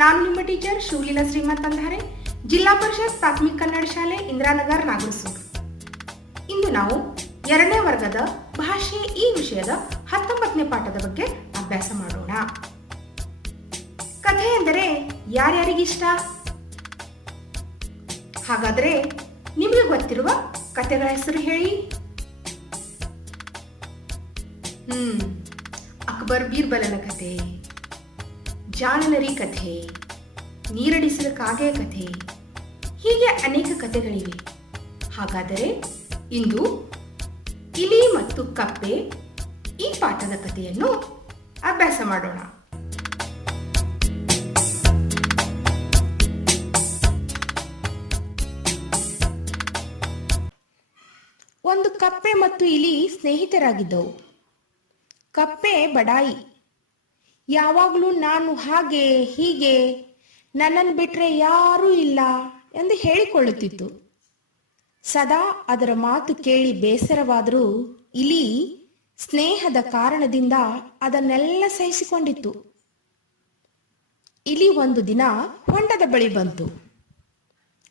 ನಾನು ನಿಮ್ಮ ಟೀಚರ್ ಶಿವಲೀಲಾ ಶ್ರೀಮಂತ್ ಅಂಧಾರೆ, ಜಿಲ್ಲಾ ಪರಿಷತ್ ಪ್ರಾಥಮಿಕ ಕನ್ನಡ ಶಾಲೆ ಇಂದಿರಾನಗರ್ ನಾಗರಸೂರು. ಇಂದು ನಾವು 2ನೇ ವರ್ಗದ ಭಾಷೆ ಈ ವಿಷಯದ 19ನೇ ಪಾಠದ ಬಗ್ಗೆ ಅಭ್ಯಾಸ ಮಾಡೋಣ. ಕಥೆ ಎಂದರೆ ಯಾರ್ಯಾರಿಗಿಷ್ಟ? ಹಾಗಾದರೆ ನಿಮಗೆ ಗೊತ್ತಿರುವ ಕಥೆಗಳ ಹೆಸರು ಹೇಳಿ. ಅಕ್ಬರ್ ಬೀರ್ಬಲನ ಕಥೆ, ಜಾಣನರಿ ಕಥೆ, ನೀರಡಿಸಿದ ಕಾಗೆಯ ಕಥೆ, ಹೀಗೆ ಅನೇಕ ಕಥೆಗಳಿವೆ. ಹಾಗಾದರೆ ಇಂದು ಇಲಿ ಮತ್ತು ಕಪ್ಪೆ ಈ ಪಾಠದ ಕಥೆಯನ್ನು ಅಭ್ಯಾಸ ಮಾಡೋಣ. ಒಂದು ಕಪ್ಪೆ ಮತ್ತು ಇಲಿ ಸ್ನೇಹಿತರಾಗಿದ್ದವು. ಕಪ್ಪೆ ಬಡಾಯಿ, ಯಾವಾಗಲೂ ನಾನು ಹಾಗೆ ಹೀಗೆ, ನನ್ನನ್ನು ಬಿಟ್ಟರೆ ಯಾರೂ ಇಲ್ಲ ಎಂದು ಹೇಳಿಕೊಳ್ಳುತ್ತಿತ್ತು. ಸದಾ ಅದರ ಮಾತು ಕೇಳಿ ಬೇಸರವಾದರೂ ಇಲಿ ಸ್ನೇಹದ ಕಾರಣದಿಂದ ಅದನ್ನೆಲ್ಲ ಸಹಿಸಿಕೊಂಡಿತ್ತು. ಇಲಿ ಒಂದು ದಿನ ಹೊಂಡದ ಬಳಿ ಬಂತು.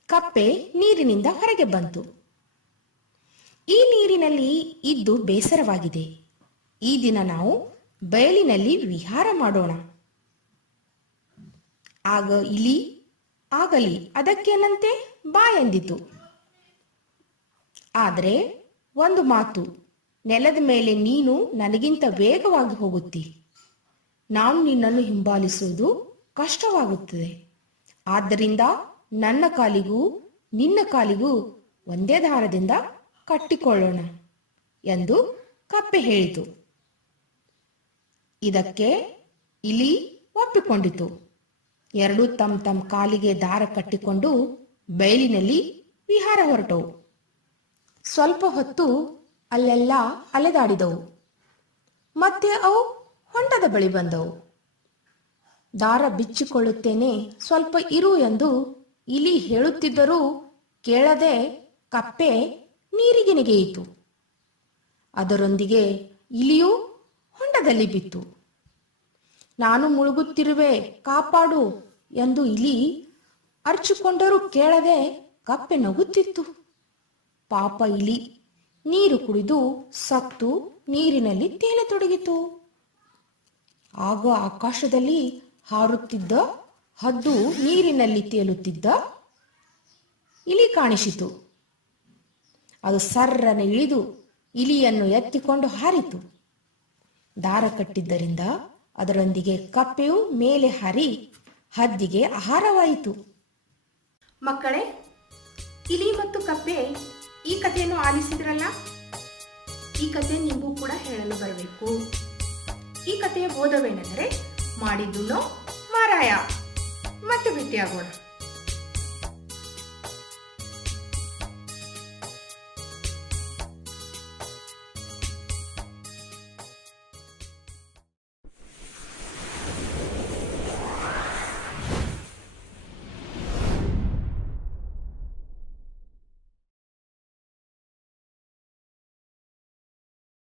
ಕಪ್ಪೆ ನೀರಿನಿಂದ ಹೊರಗೆ ಬಂತು. ಈ ನೀರಿನಲ್ಲಿ ಇದ್ದು ಬೇಸರವಾಗಿದೆ. ಈ ದಿನ ನಾವು ಬಯಲಿನಲ್ಲಿ ವಿಹಾರ ಮಾಡೋಣ. ಆಗ ಇಲಿ ಆಗಲಿ, ಅದಕ್ಕೇನಂತೆ ಬಾ ಎಂದಿತು. ಆದರೆ ಒಂದು ಮಾತು, ನೆಲದ ಮೇಲೆ ನೀನು ನನಗಿಂತ ವೇಗವಾಗಿ ಹೋಗುತ್ತಿ, ನಾನು ನಿನ್ನನ್ನು ಹಿಂಬಾಲಿಸುವುದು ಕಷ್ಟವಾಗುತ್ತದೆ. ಆದ್ದರಿಂದ ನನ್ನ ಕಾಲಿಗೂ ನಿನ್ನ ಕಾಲಿಗೂ ಒಂದೇ ದಾರದಿಂದ ಕಟ್ಟಿಕೊಳ್ಳೋಣ ಎಂದು ಕಪ್ಪೆ ಹೇಳಿತು. ಇದಕ್ಕೆ ಇಲಿ ಒಪ್ಪಿಕೊಂಡಿತು. ಎರಡೂ ತಮ್ಮ ಕಾಲಿಗೆ ದಾರ ಕಟ್ಟಿಕೊಂಡು ಬಯಲಿನಲ್ಲಿ ವಿಹಾರ ಹೊರಟವು. ಸ್ವಲ್ಪ ಹೊತ್ತು ಅಲ್ಲೆಲ್ಲ ಅಲೆದಾಡಿದವು. ಮತ್ತೆ ಅವು ಹೊಂಡದ ಬಳಿ ಬಂದವು. ದಾರ ಬಿಚ್ಚಿಕೊಳ್ಳುತ್ತೇನೆ, ಸ್ವಲ್ಪ ಇರು ಎಂದು ಇಲಿ ಹೇಳುತ್ತಿದ್ದರೂ ಕೇಳದೆ ಕಪ್ಪೆ ನೀರಿಗೆ ನೆಗೆಯಿತು. ಅದರೊಂದಿಗೆ ಇಲಿಯೂ ಹೊಂಡದಲ್ಲಿ ಬಿತ್ತು. ನಾನು ಮುಳುಗುತ್ತಿರುವೆ, ಕಾಪಾಡು ಎಂದು ಇಲಿ ಅರ್ಚಿಕೊಂಡರೂ ಕೇಳದೆ ಕಪ್ಪೆ ನಗುತ್ತಿತ್ತು. ಪಾಪ ಇಲಿ ನೀರು ಕುಡಿದು ಸತ್ತು ನೀರಿನಲ್ಲಿ ತೇಲತೊಡಗಿತು. ಆಗ ಆಕಾಶದಲ್ಲಿ ಹಾರುತ್ತಿದ್ದ ಹದ್ದು ನೀರಿನಲ್ಲಿ ತೇಲುತ್ತಿದ್ದ ಇಲಿ ಕಾಣಿಸಿತು. ಅದು ಸರ್ರನೆ ಇಳಿದು ಇಲಿಯನ್ನು ಎತ್ತಿಕೊಂಡು ಹಾರಿತು. ದಾರ ಕಟ್ಟಿದ್ದರಿಂದ ಅದರೊಂದಿಗೆ ಕಪ್ಪೆಯು ಮೇಲೆ ಹಾರಿ ಹದ್ದಿಗೆ ಆಹಾರವಾಯಿತು. ಮಕ್ಕಳೇ, ಇಲಿ ಮತ್ತು ಕಪ್ಪೆ ಈ ಕಥೆಯನ್ನು ಆಲಿಸಿದ್ರಲ್ಲ, ಈ ಕಥೆ ನಿಮಗೂ ಕೂಡ ಹೇಳಲು ಬರಬೇಕು. ಈ ಕಥೆಯ ಬೋಧವೇನೆಂದರೆ, ಮಾಡಿದ್ದುನೋ ಮಾರಾಯ. ಮತ್ತೆ ಭೇಟಿಯಾಗೋಣ.